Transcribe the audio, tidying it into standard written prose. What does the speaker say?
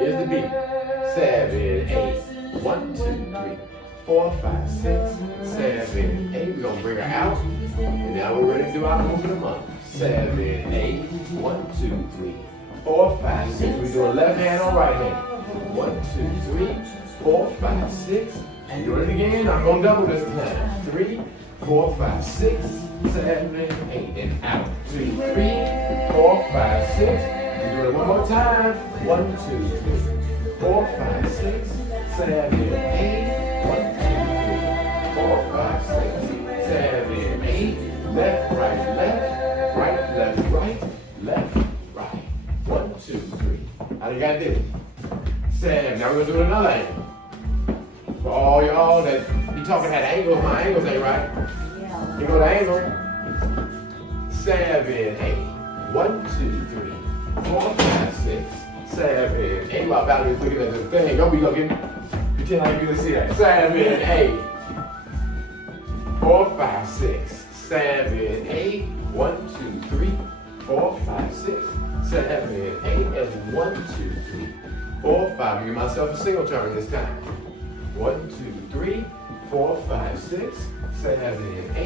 Here's the beat. 7, 8. 1, 2, 3, 4, 5, 6, 7, 8. We're gonna bring her out. And now we're ready to do our movement of the month. 7, 8. 1, 2, 3, 4, 5, 6. We do a left hand on right hand. 1, 2, 3, 4, 5, 6. And do it again. I'm gonna double this time. 3, 4, 5, 6, 7, 8. And out. 2, 3, 4, 5, 6. And do it one more time. 1, 2, 3, 4, 5, 6, 7, 8. 1, 2, 3, 4, 5, 6, 7, 8. Left, right, left, right, left, right, left, right. 1, 2, 3. How do you guys do? 7. Now we're gonna do another angle. For all y'all that be talking at angles, my angles ain't right. You go to angle. 7, 8. 1, 2, 3, 4, 5, 6, 7, 8. While Valerie's looking at the thing, go be looking. Pretend like you can see that. 7, 8. 4, 5, 6, 7, 8. 1, 2, 3, 4, 5, 6, 7, 8. And 1, 2, 3, 4, 5. Give myself a single turn this time. 1, 2, 3, 4, 5, 6, 7, 8.